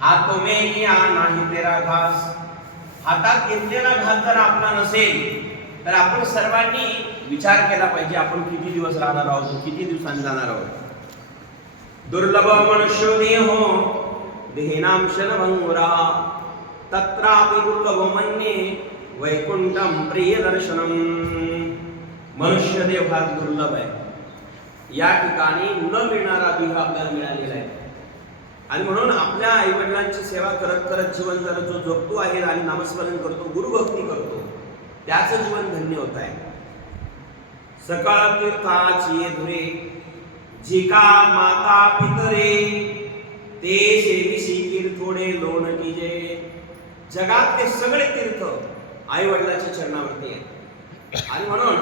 हातो तुम्ही लिया नाही तेरा घास. हातात घेतलेला घास जर आपला नसेल तर आपण सर्वांनी विचार केला पाहिजे आपण किती दिवस राहणार आहोत किती दिवसांनी जाणार आहोत? दुर्लभ मनुष्य देह देहेनाम शनभंगुरा तत्रापि दुर्लभ मन्ये वैकुंठम प्रिय दर्शनम मनुष्य देव हा दुर्लभ आहे. या ठिकाणी न मिळणारा देह आपल्याला मिळालेला आहे. आणि म्हणून आपल्या आई वडिलांची सेवा करत करत जीवन जर जो जगतो आहे आणि नामस्मरण करतो गुरुभक्ती करतो त्याचं जीवन धन्य होत आहे. सकाळ तीर्थाची धुरे जिका माता पितरे ते सेविसी तीर्थोडे लोण किजे. जगातले सगळे तीर्थ आई वडिलांच्या चरणावरती आहेत. आणि म्हणून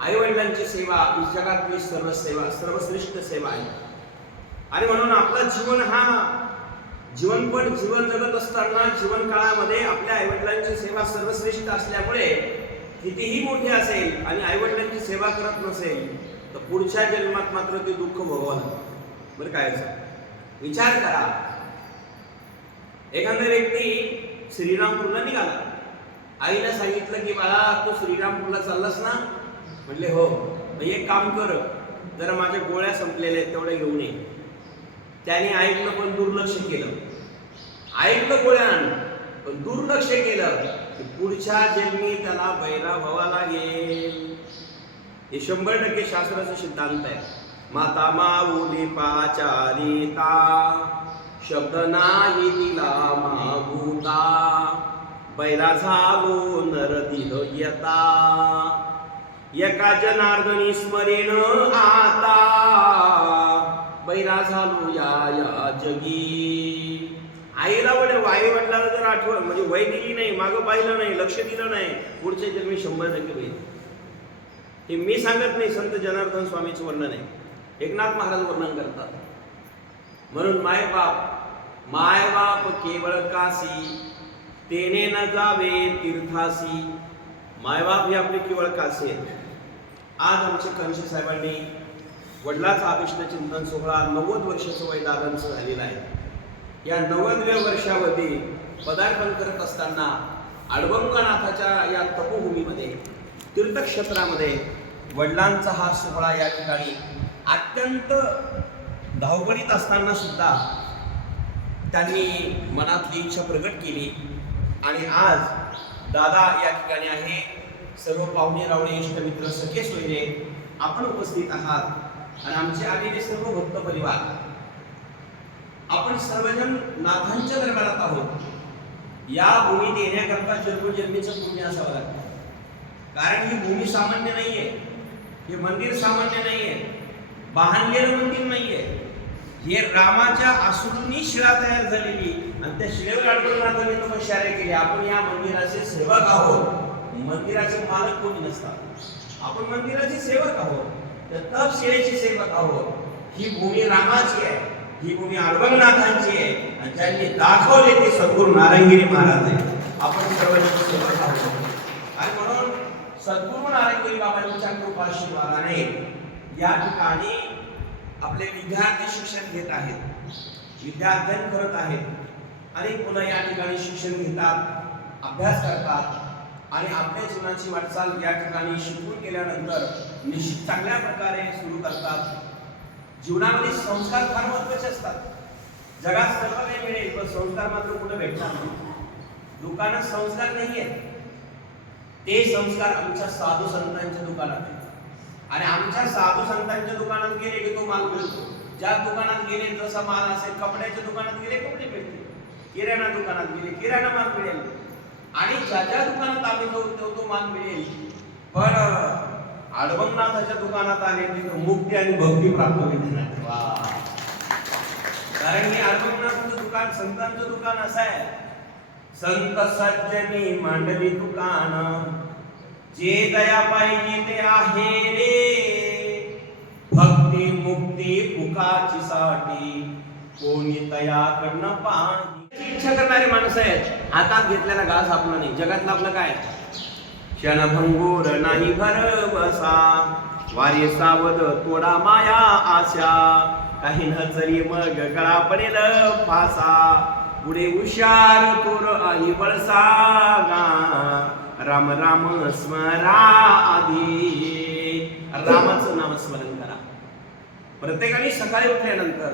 आई वडिलांची सेवा ही जगातली सर्व सेवा सर्वश्रेष्ठ सेवा आहे. आणि म्हणून आपलं जीवन हा जीवनपट जीवन जगत असताना जीवन काळामध्ये आपल्या आईवडिलांची सेवा सर्वश्रेष्ठ असल्यामुळे कितीही मोठी असेल आणि आईवडिलांची सेवा करत नसेल तर पुढच्या जन्मात मात्र ते दुःख भोगावं लागतं. बरं काय विचार करा. एखादा व्यक्ती श्रीरामपूरला निघाला. आईला सांगितलं की बाळा तू श्रीरामपूरला चाललास ना? म्हणले हो. एक काम कर जरा माझ्या गोळ्या संपलेल्या आहेत तेवढ्या घेऊन ये. त्याने ऐकलं पण दुर्लक्ष केलं. ऐकलं गोळ्या पण दुर्लक्ष केलं. की पुढच्या जन्मी त्याला बैरा व्हावा लागेल. हे शंभर टक्के शास्त्राचं सिद्धांत आहे. माता माऊली पाचारिता शब्द नाही दिला मागुता. बैरा झालो नर दिल येता. एका जनार्दनी स्मरेण आता. बैरा झालो या या जगी आईला वडे वाई वडिलाला जर आठवण म्हणजे वय दिली नाही मागं पाहिलं नाही लक्ष दिलं नाही पुढचे जन्मी शंभर टक्के होईल. हे मी सांगत नाही संत जनार्दन स्वामीचं वर्णन आहे. एकनाथ महाराज वर्णन करतात. म्हणून माय बाप माय बाप केवळ काशी तेने न जावे तीर्थासी. मायबाप हे आपले केवळ काशी आहेत. आज आमचे कंशी साहेबांनी वडिलाचा अभिष्ट चिंतन सोहळा नव्वद वर्षाचं वय दादांचं झालेलं आहे. या नव्वदव्या वर्षामध्ये पदार्पण करत असताना अडवंगनाथाच्या या तपोभूमीमध्ये तीर्थक्षेत्रामध्ये वडिलांचा हा सोहळा या ठिकाणी अत्यंत धावपळीत असताना सुद्धा त्यांनी मनातली इच्छा प्रकट केली आणि आज दादा या ठिकाणी आहे. सर्व पाहुणे रावणे इष्टमित्र सखे सोयरे आपण उपस्थित आहात. आणि आमचे आलेले सर्व भक्त परिवार आपण सर्वजण नाथांच्या दरबारात आहोत. या भूमीत येण्याकरता जन्मजन्मीचं पुण्य असावं लागतं. कारण ही भूमी सामान्य नाहीये. हे मंदिर सामान्य नाहीये. बांधलेलं मंदिर नाहीये. हे रामाच्या आसुरूंनी शिळा तयार झालेली आणि त्या शिळेवर अडकून तपश्चर्या केले. आपण या मंदिराचे सेवक आहोत. मंदिराचे मालक कोणी नसतात. आपण मंदिराचे सेवक आहोत. तर तपशिळेचे सेवक आहोत ही भूमी रामाची आहे ही भूमी अडवंगनाथांची आहे आणि ज्यांनी दाखवले ते सद्गुरू नारायणगिरी महाराज आहे आपण सर्वजण सेवक आहोत आणि म्हणून सद्गुरू नारायणगिरी बाबांच्या कृपाशीर्वादाने या ठिकाणी आपले विद्यार्थी शिक्षण घेत आहेत विद्याध्ययन करत आहेत आणि पुन्हा या ठिकाणी शिक्षण घेतात अभ्यास करतात आणि आपल्या जीवनाची वाटचाल या ठिकाणी शिकून गेल्यानंतर निश्चित चांगल्या प्रकारे सुरू करतात. जीवनामध्ये संस्कार फार महत्त्वाचे असतात. जगात सर्व काही मिळेल पण संस्कार मात्र कुठं भेटणार नाही. दुकानात संस्कार नाही आहेत ते संस्कार आमच्या साधू संतांच्या दुकानात आहेत. आणि आमच्या साधू संतांच्या दुकानात गेले की तो माल मिळतो. ज्या दुकानात गेले जसा माल असेल कपड्याच्या दुकानात गेले कपडे मिळतील? किराणा दुकानात गेले किराणा माल मिळेल. आणि ज्या ज्या दुकानात आम्ही जाऊ तो तो माल मिळेल. पण अडवंगनाथाच्या दुकानात आले तिथं मुक्ती आणि भक्ती प्राप्त होईल. वा. कारण हे अडवंगनाथाचं दुकान संतांचं दुकान असं आहे. संत सज्जनी मांडवी दुकान. जे दया पाहिजे ते आहे रे. भक्ती मुक्ती फुकाची साठी कोणी तयाकडनं पाणी. इच्छा करणारी माणसं आहेत. हातात घेतलेला घास आपला नाही. जगातला आपलं काय? क्षणभंगूर नाही भरवसा वारे सावध तोडा माया आशा. काही नजरी मग गळा पडेल फासा. पुढे हुशार तोर आई बळसागा राम राम स्मरा आधी. रामाचं नाम स्मरण करा. प्रत्येकाने सकाळी उठल्यानंतर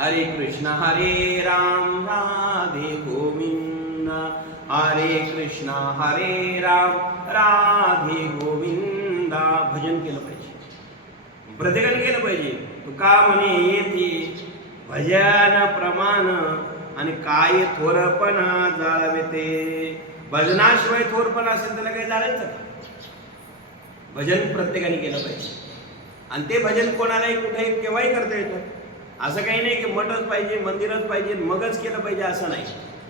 हरे कृष्ण हरे राम राधे गोविंद. हरे कृष्णा हरे राम राधे गोविंदा. भजन केलं पाहिजे. प्रत्येकाने केलं पाहिजे. तुका म्हणे येते. भजन प्रमाण आणि काय थोरपणा जाळविते. भजनाशिवाय थोरपणा असेल त्याला काही जाळायचं का? भजन प्रत्येकाने केलं पाहिजे. आणि ते भजन कोणालाही कुठेही केव्हाही करता येतं. असं काही नाही की मठच पाहिजे मंदिरच पाहिजे मगच केलं पाहिजे असं नाही.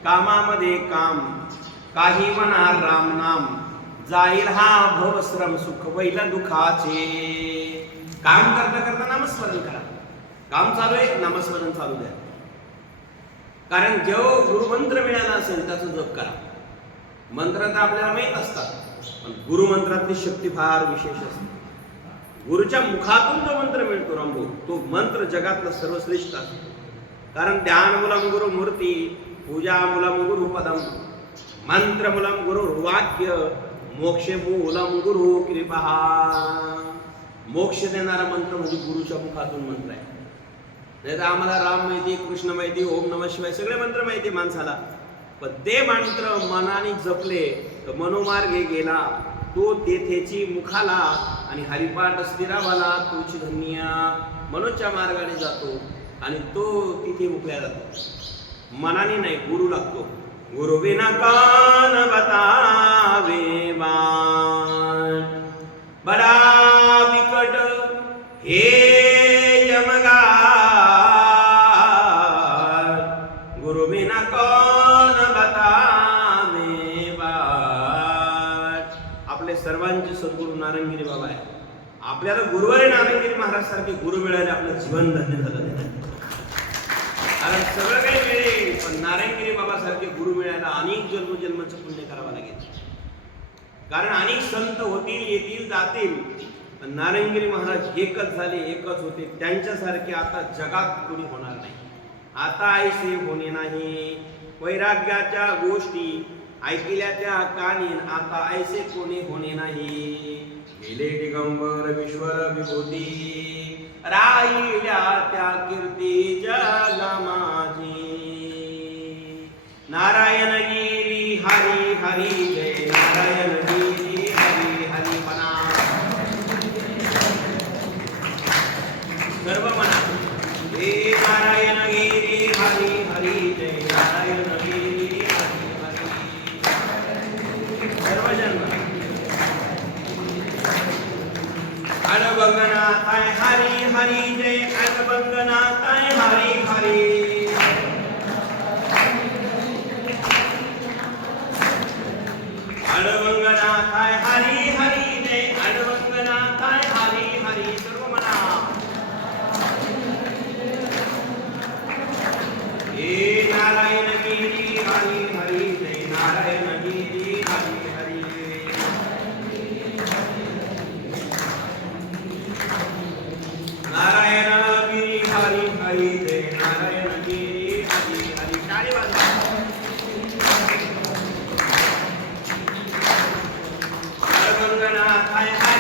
कामामध्ये काम काही म्हणार राम नाम. जाईल हा भवश्रम सुख वैल दुखाचे. काम करता करता नामस्मरण करा. काम चालू आहे नामस्मरण चालू द्या. कारण जो गुरुमंत्र मिळाला असेल त्याचं जप करा. मंत्र तर आपल्याला माहीत असतात पण गुरुमंत्रातली शक्ती फार विशेष असते. गुरुच्या मुखातून जो मंत्र मिळतो रामभू तो मंत्र जगातला सर्वश्रेष्ठ असतो कारण ध्यान मुलम गुरु मूर्ती पूजा मुलम गुरु पदम मंत्र गुरु मोक्ष मूलम गुरु कृपा मोक्ष देणारा मंत्र म्हणजे गुरुच्या मुखातून मंत्र आहे. नाही तर आम्हाला राम माहिती कृष्ण माहिती ओम नम शिवाय सगळे मंत्र माहिती माणसाला. पण ते मंत्र मनाने जपले तर मनोमार्गे गेला. तो तेथेची मुखाला आणि हरिपाठ स्थिरावाला तोची धन्या. मनोच्या मार्गाने जातो आणि तो तिथे मुकल्या जातो. मनाने नाही गुरु लागतो. गुरु विना कान बतावे बाण. बडा बिकट हे यमगार गुरु कौन बतावे आपले सर्वांचे सद्गुरु नारायणगिरी बाबा आहे आपल्याला गुरुवारी नारायणगिरी महाराज सारखे गुरु मिळाले आपलं जीवन धन्य झालं कारण सगळं काही पण नारायणगिरी बाबासारखे गुरु मिळायला अनेक जन्मजन्माचं पुण्य करावं लागेल. कारण अनेक संत होतील येतील जातील पण नारायणगिरी महाराज एकच झाले एकच होते. त्यांच्यासारखे आता जगात कोणी होणार नाही. आता ऐसे होणे नाही. वैराग्याच्या गोष्टी ऐकल्या त्या कानीन आता ऐसे कोणी होणे नाही. गेले दिगंबर विश्वर विभूती. राहिल्या त्या कीर्ती जगा माझी. नारायण गिरी हरी हरी जय. and अडबंगनाथाय हरी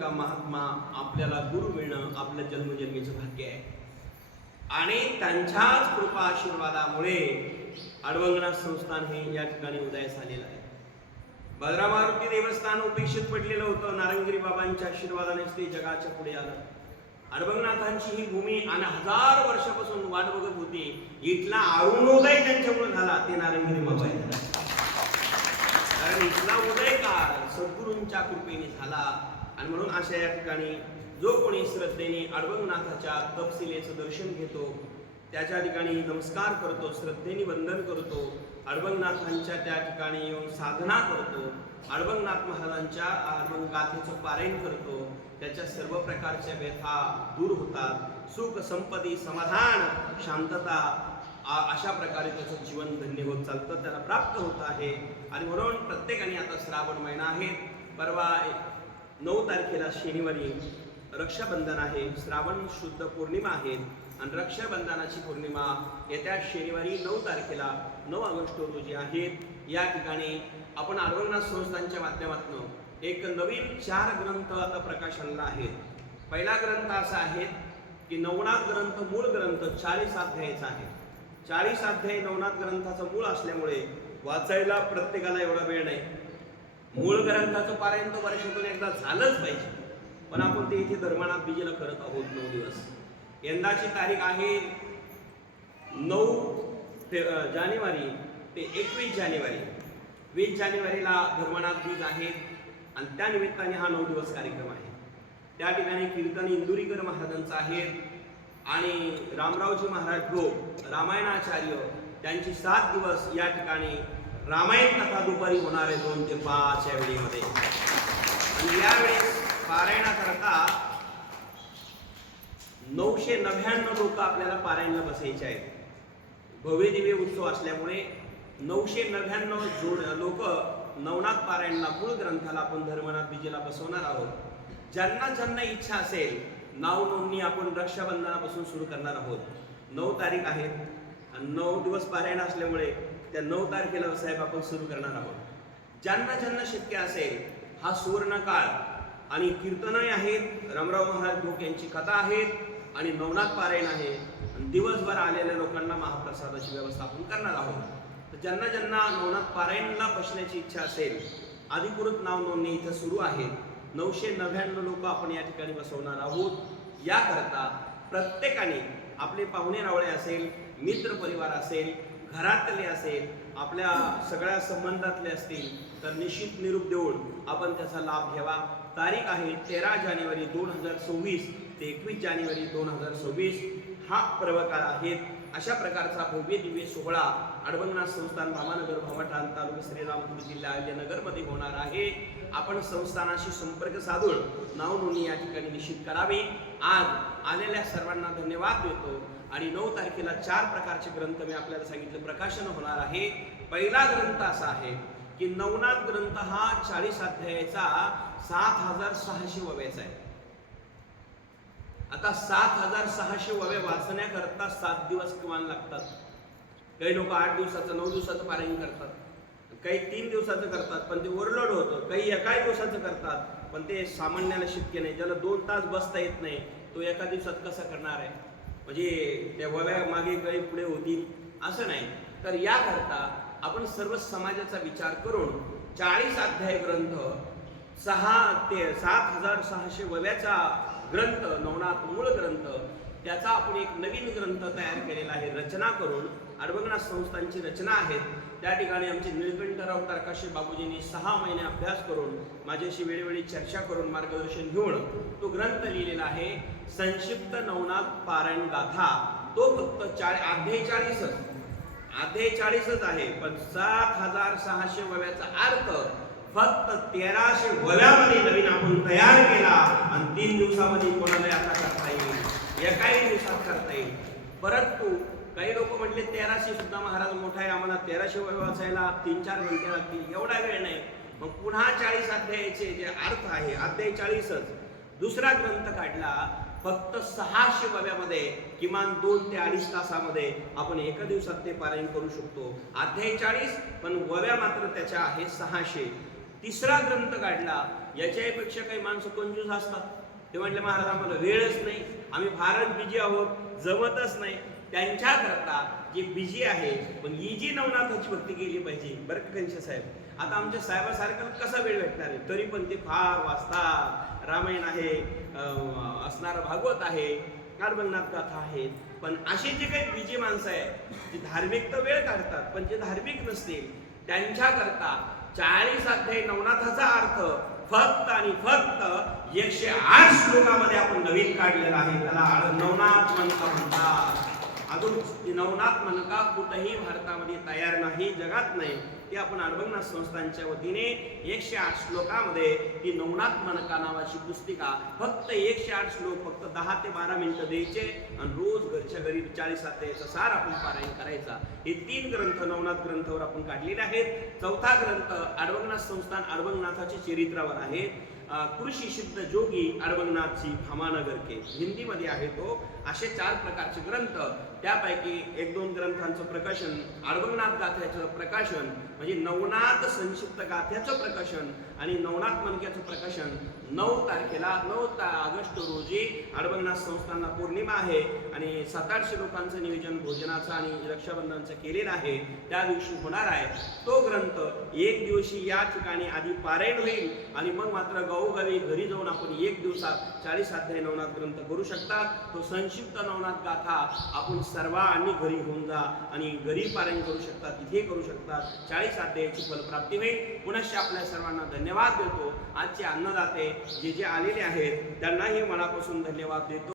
का महात्मा आपल्याला गुरु मिळणं आपलं जन्मजन्मीचं भाग्य आहे? आणि त्यांच्याच कृपा आशीर्वादामुळे अडवंगनाथ संस्थान हे या ठिकाणी उदयास आलेलं आहे. बलरामारुती देवस्थान उपेक्षित पडलेलं होतं. नारंगिरी बाबांच्या आशीर्वादाने ते जगाच्या पुढे आलं. अडबंगनाथांची ही भूमी आणि हजार वर्षापासून वाट बघत होती. इथला अरुणोदय त्यांच्यामुळे झाला. ते नारंगिरी बाबा कारण इथला उदय काळ सद्गुरूंच्या कृपेने झाला. आणि म्हणून अशा या ठिकाणी जो कोणी श्रद्धेने अडबंगनाथाच्या तपशिलेचं दर्शन घेतो त्याच्या ठिकाणी नमस्कार करतो श्रद्धेने वंदन करतो अडवंगनाथांच्या त्या ठिकाणी येऊन साधना करतो अडवंगनाथ महाराजांच्या अडवंगाथेचं पारायण करतो त्याच्या सर्व प्रकारच्या व्यथा दूर होतात. सुख संपत्ती समाधान शांतता अशा प्रकारे त्याचं जीवन धन्य होत चालतं त्याला प्राप्त होत आहे. आणि म्हणून प्रत्येकाने आता श्रावण महिना आहे. परवा नऊ तारखेला शनिवारी रक्षाबंधन आहे श्रावण शुद्ध पौर्णिमा आहे आणि रक्षाबंधनाची पौर्णिमा येत्या शनिवारी नऊ तारखेला नऊ ऑगस्ट रोजी आहे. या ठिकाणी आपण आरोग्यनाथ संस्थांच्या माध्यमातून एक नवीन चार ग्रंथ आता प्रकाशनला आहेत पहिला ग्रंथ असा आहे की नवनाथ ग्रंथ मूळ ग्रंथ चाळीस अध्यायाचा आहे. चाळीस अध्याय नवनाथ ग्रंथाचं मूळ असल्यामुळे वाचायला प्रत्येकाला एवढा वेळ नाही. मूळ ग्रंथाचं पारायण तर वर्षातून एकदा झालंच पाहिजे. पण आपण ते इथे धर्मनाथ बीजेला करत आहोत नऊ दिवस. यंदाची तारीख आहे नऊ फे जानेवारी. ते एकवीस जानेवारी. वीस जानेवारीला धर्मनाथ बीज आहे आणि त्या निमित्ताने हा नऊ दिवस कार्यक्रम आहे. त्या ठिकाणी कीर्तन इंदुरीकर महाराजांचं आहे आणि रामरावजी महाराज ढोक रामायणाचार्य त्यांची सात दिवस या ठिकाणी रामायण कथा दुपारी होणार आहे दोन ते पाच या वेळेमध्ये. आणि यावेळेस पारायणाकरता नऊशे नव्याण्णव लोक आपल्याला पारायणला बसायचे आहेत. भव्य दिव्य उत्सव असल्यामुळे नऊशे नव्याण्णव जोड लोक नवनाथ पारायणला मूळ ग्रंथाला आपण धर्मनाथ विजेला बसवणार आहोत. ज्यांना ज्यांना इच्छा असेल नाव नोंदणी आपण रक्षाबंधनापासून सुरू करणार आहोत. नऊ तारीख आहे. आणि नऊ दिवस पारायण असल्यामुळे त्या नऊ तारखेला साहेब आपण सुरू करणार आहोत. ज्यांना ज्यांना शक्य असेल हा सुवर्ण काळ आणि कीर्तनही आहेत रामराव महाराज ढोक यांची कथा आहेत आणि नवनाथ पारायण आहे आणि दिवसभर आलेल्या लोकांना महाप्रसादाची व्यवस्था आपण करणार आहोत. तर ज्यांना ज्यांना नवनाथ पारायणला बसण्याची इच्छा असेल अधिकृत नाव नोंदणी इथं सुरू आहे. नऊशे नव्याण्णव लोक आपण या ठिकाणी बसवणार आहोत. याकरता प्रत्येकाने आपले पाहुणे रावळे असेल मित्र परिवार असेल घरातले असेल आपल्या सगळ्या संबंधातले असतील तर निश्चित निरूप देऊन आपण त्याचा लाभ घ्यावा. तारीख आहे तेरा जानेवारी दोन हजार सव्वीस ते एकवीस जानेवारी दोन हजार सव्वीस. हा पर्वकाळ आहे. अशा प्रकारचा भव्य दिव्य सोहळा अडबंगनाथ संस्थान भामानगर भामठाण तालुका श्रीरामपूर जिल्हा अहिल्यानगरमध्ये होणार आहे. आपण संस्थानाशी संपर्क साधून नाव नोंदणी या ठिकाणी निश्चित करावी. आज आलेल्या सर्वांना धन्यवाद देतो. आणि नऊ तारखेला चार प्रकारचे ग्रंथ मी आपल्याला सांगितलं. प्रकाशन होणार आहे. पहिला ग्रंथ असा आहे की नवनाथ ग्रंथ हा चाळीस अध्यायाचा सात हजार सहाशे वव्याचा आहे. आता सात हजार सहाशे वव्या वाचण्याकरता सात दिवस किमान लागतात. काही लोक आठ दिवसाचं नऊ दिवसाचं पारायण करतात. काही तीन दिवसाचं करतात पण ते ओरलोड होतं. काही एका दिवसाचं करतात पण ते सामान्याला शक्य नाही. ज्याला दोन तास बसता येत नाही तो एका दिवसात कसा करणार आहे? म्हणजे त्या वव्या मागे काही पुढे होतील असं नाही. तर याकरता आपण सर्व समाजाचा विचार करून चाळीस अध्याय ग्रंथ सहा ते सात हजार सहाशे वव्याचा ग्रंथ नवनाथ मूळ ग्रंथ त्याचा आपण एक नवीन ग्रंथ तयार केलेला आहे रचना करून अडबंगनाथ संस्थांची रचना आहेत. त्या ठिकाणी आमचे निळकंठराव तारकाशी बाबूजींनी सहा महिने अभ्यास करून माझ्याशी वेळोवेळी चर्चा करून मार्गदर्शन घेऊन तो ग्रंथ लिहिलेला आहे संक्षिप्त नवनाथ पारायण गाथा. तो फक्त चाळी अध्येचाळीसच अध्येचाळीसच आहे पण सात हजार सहाशे वव्याचा अर्थ फक्त तेराशे वव्यामध्ये नवीन आपण तयार केला आणि तीन दिवसामध्ये कोणाला आता एकाही दिवसात करता येईल. परंतु काही लोक म्हटले तेराशे सुद्धा महाराज मोठा आहे आम्हाला तेराशे वय वाचायला तीन चार घंटे लागतील. एवढा वेळ नाही. मग पुन्हा चाळीस अध्यायाचे जे अर्थ आहे अध्याय चाळीसच दुसरा ग्रंथ काढला फक्त सहाशे वव्यामध्ये किमान दोन ते अडीच तासामध्ये आपण एका दिवसात ते पारायण करू शकतो. अध्याय चाळीस पण वव्या मात्र त्याच्या आहे सहाशे. तिसरा ग्रंथ काढला याच्यापेक्षा काही माणसं कंजूस असतात. ते म्हटले महाराज आम्हाला वेळच नाही. आम्ही फारच बिजी आहोत. जमतच नाही. त्यांच्याकरता जे बिजी आहे पण ही जी नवनाथाची भक्ती केली पाहिजे बरं कंश साहेब? आता आमच्या साहेबासारख्याला कसा वेळ भेटणार आहे? तरी पण ते फार वाचतात. रामायण आहे असणारं भागवत आहे कार्बननाथ कथा आहेत. पण अशी जे काही बिजी माणसं आहेत जी धार्मिक तर वेळ काढतात पण जे धार्मिक नसतील त्यांच्याकरता चाळीस अध्याय नवनाथाचा अर्थ फक्त आणि फक्त एकशे आठ श्लोकामध्ये आपण नवीन काढलेला आहे. त्याला आड- नवनाथ मनका म्हणतात. अजून नवनाथ मनका कुठेही भारतामध्ये तयार नाही जगात नाही. ते आपण अडबंगनाथ संस्थांच्या वतीने एकशे आठ श्लोकामध्ये ती नवनाथ मनका नावाची पुस्तिका फक्त एकशे आठ श्लोक फक्त दहा ते बारा मिनिटं द्यायचे आणि रोज घरच्या घरी चाळीस अध्यायाचा सार आपण पारायण करायचा. हे तीन ग्रंथ नवनाथ ग्रंथावर आपण काढलेले आहेत. चौथा ग्रंथ अडबंगनाथ संस्थान अडबंगनाथाच्या चरित्रावर आहे. कृषी सिद्ध जोगी अडबंगनाथची भामानगर के हिंदीमध्ये आहे तो. असे चार प्रकारचे ग्रंथ. त्यापैकी एक दोन ग्रंथांचं प्रकाशन अडबंगनाथ गाथ्याचं प्रकाशन म्हणजे नवनाथ संक्षिप्त गाथ्याचं प्रकाशन आणि नवनाथ मनक्याचं प्रकाशन नऊ तारखेला नऊ ता ऑगस्ट रोजी अडबंगनाथ संस्थांना पौर्णिमा आहे आणि सात आठशे लोकांचं नियोजन भोजनाचं आणि रक्षाबंधनचं केलेलं आहे. त्या दिवशी होणार आहे तो ग्रंथ. एक दिवशी या ठिकाणी आधी पारायण होईल आणि मग मात्र गावोगावी घरी जाऊन आपण एक दिवसात चाळीस अध्याय नवनाथ ग्रंथ करू शकतात तो संक्षिप्त नवनाथ गाथा आपण सर्वांनी घरी होऊन जा आणि घरी पारायण करू शकतात इथे करू शकतात चाळीस अध्यायाची फलप्राप्ती होईल. पुनश्च आपल्या सर्वांना धन्यवाद देतो. आजचे अन्नदाते जे जे आलेले आहेत त्यांनाही मनापासून धन्यवाद देतो.